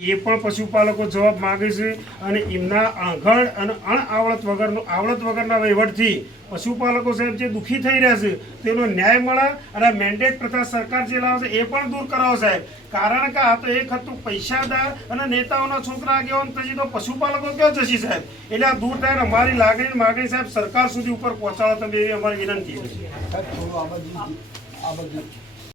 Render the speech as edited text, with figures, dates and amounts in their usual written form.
એ પણ પશુપાલકો જવાબ માગે છે અને એમના અણઘડ અને આવડત વગરના વહીવટથી પશુપાલકો સાહેબ જે દુઃખી થઈ રહ્યા છે તેનો ન્યાય મળે અને મેન્ડેટ પ્રથા સરકાર જે લાવે છે એ પણ દૂર કરાવો સાહેબ. કારણ કે આ તો એક હતું પૈસાદાર અને નેતાઓના છોકરા આગેવાન પછી તો પશુપાલકો ક્યાં જશે સાહેબ. એટલે આ દૂર થાય અમારી માગણી સાહેબ સરકાર સુધી ઉપર પહોંચાડો તમે એવી અમારી વિનંતી છે.